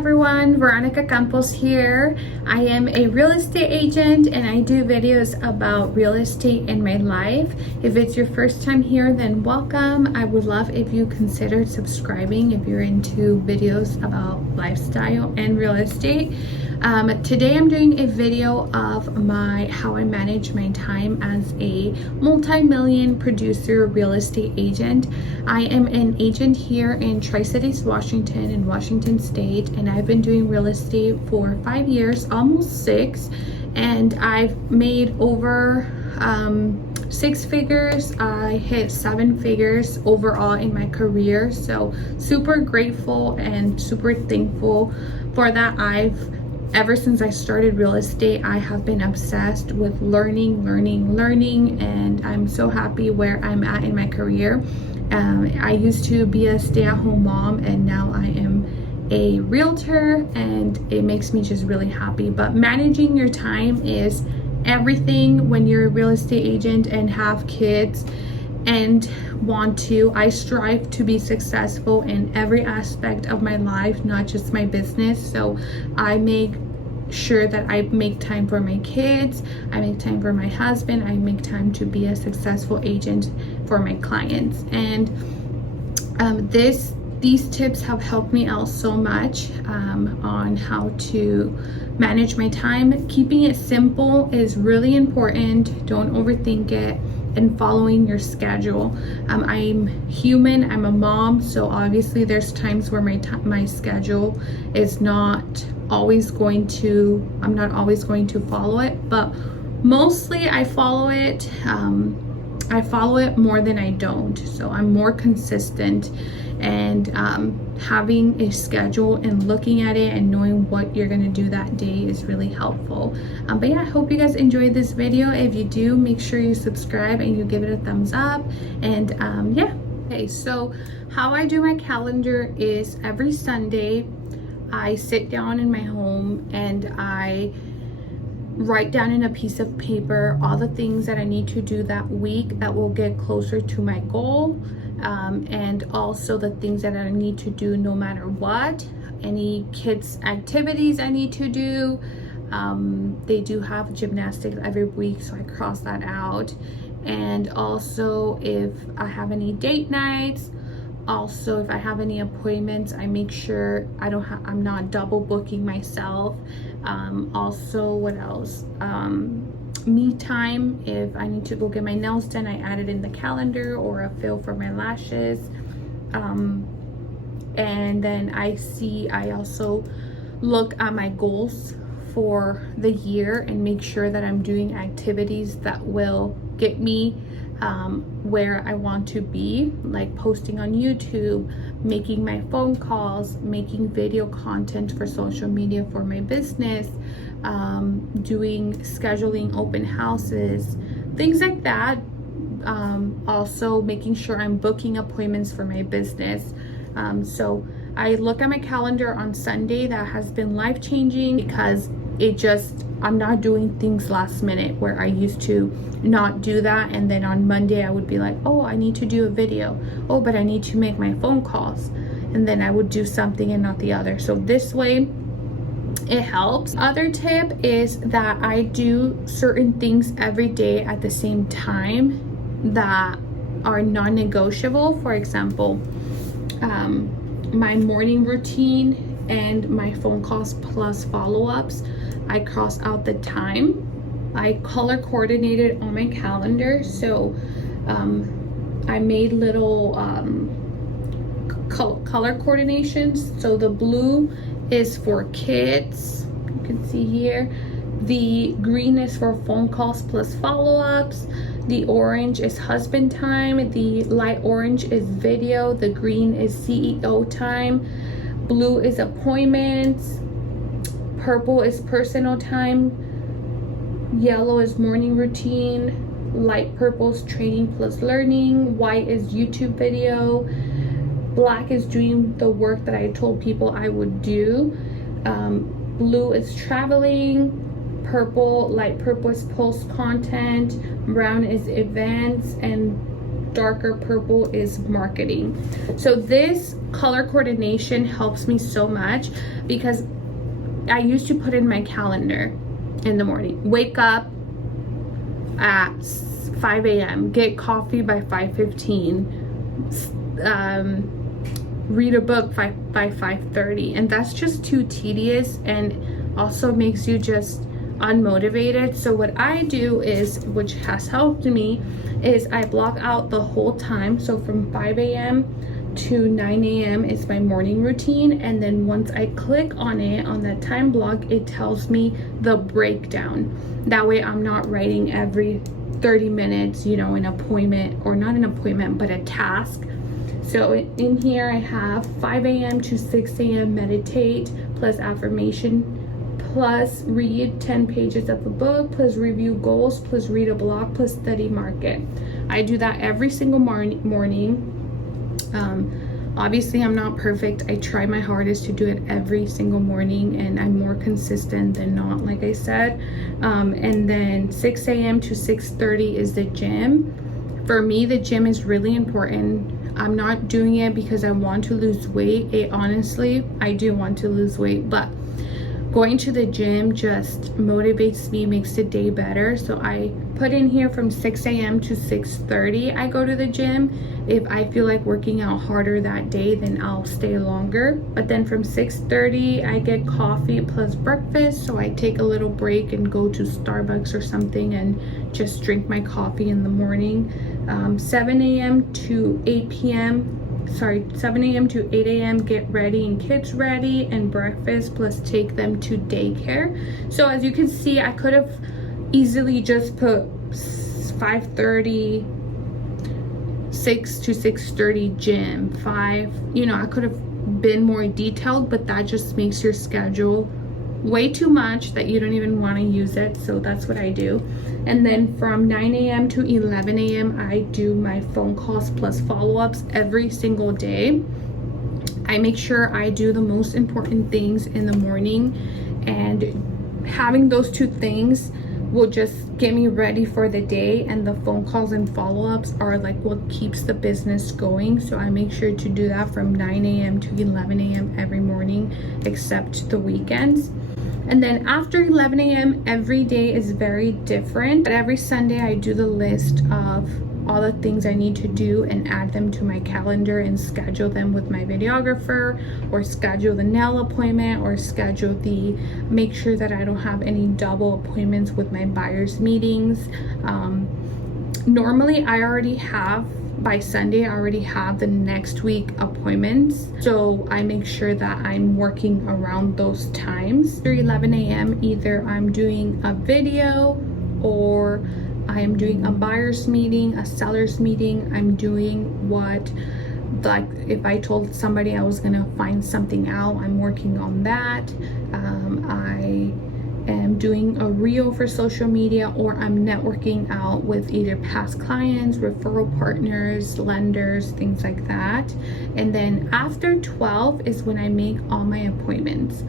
everyone, Veronica Campos here. I am a real estate agent and I do videos about real estate in my life. If it's your first time here, then welcome. I would love if you consider subscribing if you're into videos about lifestyle and real estate. Today I'm doing a video of how I manage my time as a multi-million producer real estate agent. I am an agent here in Tri-Cities, Washington, in Washington State, and I've been doing real estate for 5 years, almost 6, and I've made over 6 figures. I hit 7 figures overall in my career, so super grateful and super thankful for that. Ever since I started real estate, I have been obsessed with learning, and I'm so happy where I'm at in my career. I used to be a stay-at-home mom, and now I am a realtor, and it makes me just really happy. But managing your time is everything when you're a real estate agent and have kids and I strive to be successful in every aspect of my life, not just my business. So I make sure that I make time for my kids, I make time for my husband, I make time to be a successful agent for my clients. And these tips have helped me out so much on how to manage my time. Keeping it simple is really important. Don't overthink it, and following your schedule. I'm human, I'm a mom, so obviously there's times where my schedule is not always going to, I'm not always going to follow it, but mostly I follow it. I follow it more than I don't, so I'm more consistent. And having a schedule and looking at it and knowing what you're gonna do that day is really helpful. But yeah, I hope you guys enjoyed this video. If you do, make sure you subscribe and you give it a thumbs up. And yeah. Okay, so how I do my calendar is every Sunday I sit down in my home and I write down in a piece of paper all the things that I need to do that week that will get closer to my goal. And also the things that I need to do no matter what, any kids activities I need to do. They do have gymnastics every week, so I cross that out. And also if I have any date nights, also if I have any appointments, I make sure I'm not double booking myself. Also, what else? Me time, if I need to go get my nails done, I add it in the calendar, or a fill for my lashes. And then I also look at my goals for the year and make sure that I'm doing activities that will get me where I want to be, like posting on YouTube, making my phone calls, making video content for social media for my business, scheduling open houses, things like that. Also making sure I'm booking appointments for my business. So I look at my calendar on Sunday. That has been life-changing because I'm not doing things last minute, where I used to not do that, and then on Monday I would be like, oh, I need to do a video, oh, but I need to make my phone calls, and then I would do something and not the other. So this way it helps. Other tip is that I do certain things every day at the same time that are non-negotiable. For example, my morning routine and my phone calls plus follow-ups, I cross out the time. I color coordinated on my calendar, so I made little color coordinations. So the blue is for kids, you can see here. The green is for phone calls plus follow-ups. The orange is husband time. The light orange is video. The green is CEO time. Blue is appointments. Purple is personal time. Yellow is morning routine. Light purple is training plus learning. White is YouTube video. Black is doing the work that I told people I would do. Blue is traveling. Light purple is post content. Brown is events, and darker purple is marketing. So this color coordination helps me so much because I used to put in my calendar in the morning, wake up at 5 a.m., get coffee by 5:15, read a book by 5:30, and that's just too tedious and also makes you just unmotivated. So what I do is, which has helped me, is I block out the whole time. So from 5 a.m. to 9 a.m. is my morning routine, and then once I click on it on that time block, it tells me the breakdown. That way I'm not writing every 30 minutes, you know, an appointment, or not an appointment but a task. So in here I have 5 a.m. to 6 a.m. meditate plus affirmation, plus read 10 pages of a book, plus review goals, plus read a blog, plus study market. I do that every single morning. Obviously I'm not perfect. I try my hardest to do it every single morning, and I'm more consistent than not, like I said. And then 6 a.m. to 6:30 is the gym. For me, the gym is really important. I'm not doing it because I want to lose weight. Honestly, I do want to lose weight, but going to the gym just motivates me, makes the day better. So I put in here from 6 a.m. to 6:30 I go to the gym. If I feel like working out harder that day, then I'll stay longer. But then from 6:30 I get coffee plus breakfast. So I take a little break and go to Starbucks or something and just drink my coffee in the morning. 7 a.m. to 8 p.m. 7 a.m. to 8 a.m. get ready and kids ready and breakfast, plus take them to daycare. So as you can see, I could have easily just put 5:30, 6 to 6:30 gym, 5, you know, I could have been more detailed, but that just makes your schedule way too much that you don't even want to use it. So that's what I do. And then from 9 a.m. to 11 a.m. I do my phone calls plus follow-ups every single day. I make sure I do the most important things in the morning, and having those two things will just get me ready for the day, and the phone calls and follow-ups are like what keeps the business going. So I make sure to do that from 9 a.m. to 11 a.m. every morning except the weekends. And then after 11 a.m. every day is very different, but every Sunday I do the list of all the things I need to do and add them to my calendar and schedule them with my videographer, or schedule the nail appointment, or schedule make sure that I don't have any double appointments with my buyers meetings. Normally I already have, by Sunday I already have the next week appointments, so I make sure that I'm working around those times. After 11 a.m. either I'm doing a video, or I am doing a buyer's meeting, a seller's meeting. I'm doing what, like if I told somebody I was gonna find something out, I'm working on that. I am doing a reel for social media, or I'm networking out with either past clients, referral partners, lenders, things like that. And then after 12 is when I make all my appointments.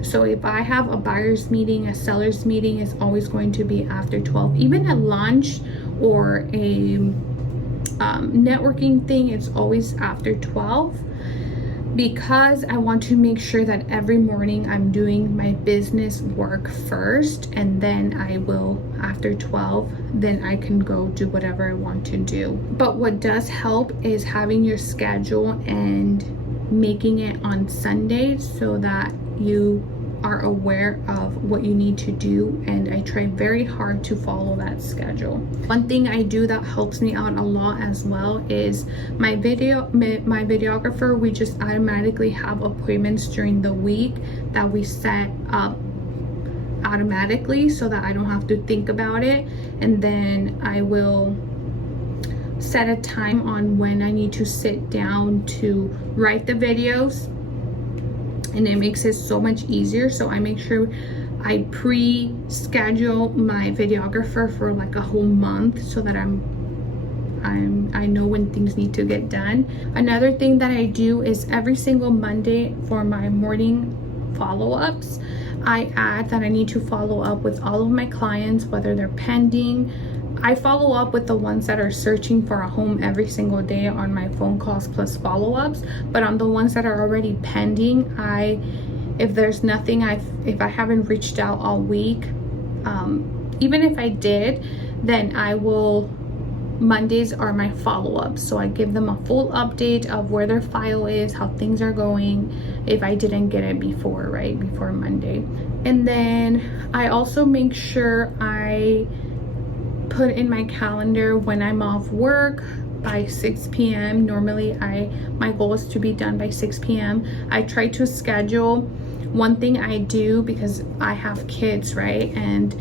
So if I have a buyer's meeting, a seller's meeting, is always going to be after 12. Even a lunch or a networking thing, it's always after 12, because I want to make sure that every morning I'm doing my business work first, and then I will, after 12, then I can go do whatever I want to do. But what does help is having your schedule and making it on Sundays so that you are aware of what you need to do, and I try very hard to follow that schedule. One thing I do that helps me out a lot as well is my videographer. We just automatically have appointments during the week that we set up automatically so that I don't have to think about it, and then I will set a time on when I need to sit down to write the videos, and it makes it so much easier. So I make sure I pre-schedule my videographer for like a whole month so that I know when things need to get done. Another thing that I do is every single Monday for my morning follow-ups, I add that I need to follow up with all of my clients, whether they're pending, I follow up with the ones that are searching for a home every single day on my phone calls plus follow-ups. But on the ones that are already pending, if there's nothing, if I haven't reached out all week, even if I did, then Mondays are my follow-ups. So I give them a full update of where their file is, how things are going, if I didn't get it before Monday. And then I also make sure I put in my calendar when I'm off work by 6 p.m. Normally my goal is to be done by 6 p.m. I try to schedule. One thing I do, because I have kids, right? And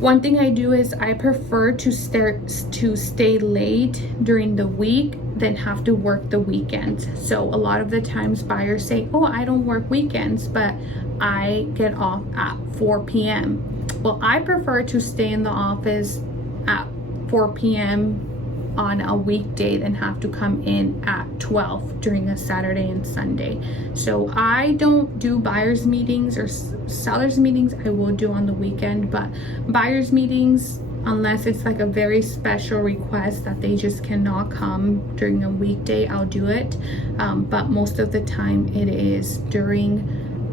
one thing I do is I prefer to stay late during the week than have to work the weekends. So a lot of the times buyers say, oh, I don't work weekends, but I get off at 4 p.m. Well, I prefer to stay in the office at 4 p.m. on a weekday than have to come in at 12 during a Saturday and Sunday. So I don't do buyers meetings or sellers meetings. I will do on the weekend, but buyers meetings, unless it's like a very special request that they just cannot come during a weekday, I'll do it. But most of the time it is during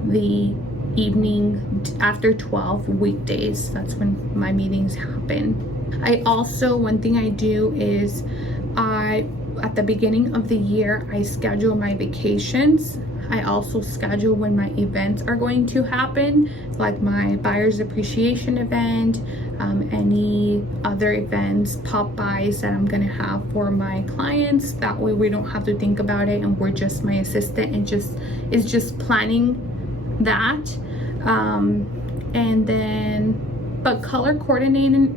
the evening after 12 weekdays. That's when my meetings happen. One thing I do is at the beginning of the year, I schedule my vacations. I also schedule when my events are going to happen, like my buyer's appreciation event, any other events, pop-bys that I'm gonna have for my clients. That way we don't have to think about it, and we're just my assistant and is just planning that. But color coordinating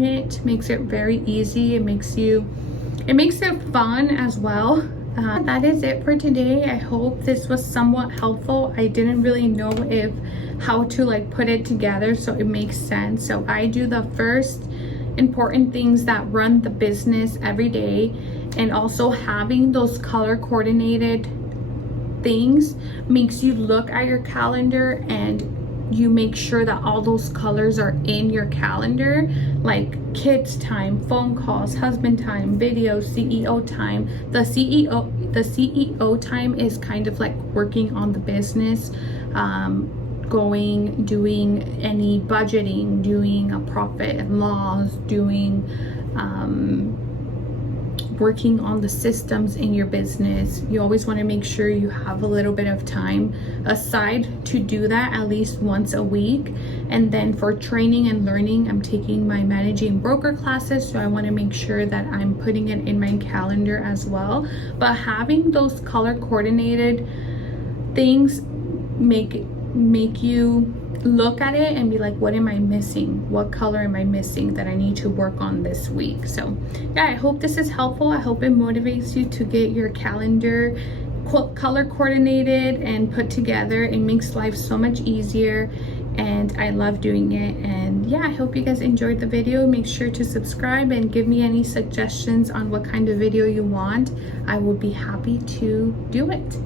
it makes it very easy. It makes it fun as well. That is it for today. I hope this was somewhat helpful. I didn't really know how to put it together so it makes sense. So I do the first important things that run the business every day, and also having those color coordinated things makes you look at your calendar and you make sure that all those colors are in your calendar, like kids time, phone calls, husband time, video, CEO time. The CEO time is kind of like working on the business, doing any budgeting, doing a profit and loss, doing working on the systems in your business. You always want to make sure you have a little bit of time aside to do that at least once a week. And then for training and learning, I'm taking my managing broker classes, so I want to make sure that I'm putting it in my calendar as well. But having those color coordinated things make you look at it and be like, what am I missing? What color am I missing that I need to work on this week? So yeah, I hope this is helpful. I hope it motivates you to get your calendar color coordinated and put together. It makes life so much easier, and I love doing it. And yeah, I hope you guys enjoyed the video. Make sure to subscribe and give me any suggestions on what kind of video you want. I will be happy to do it.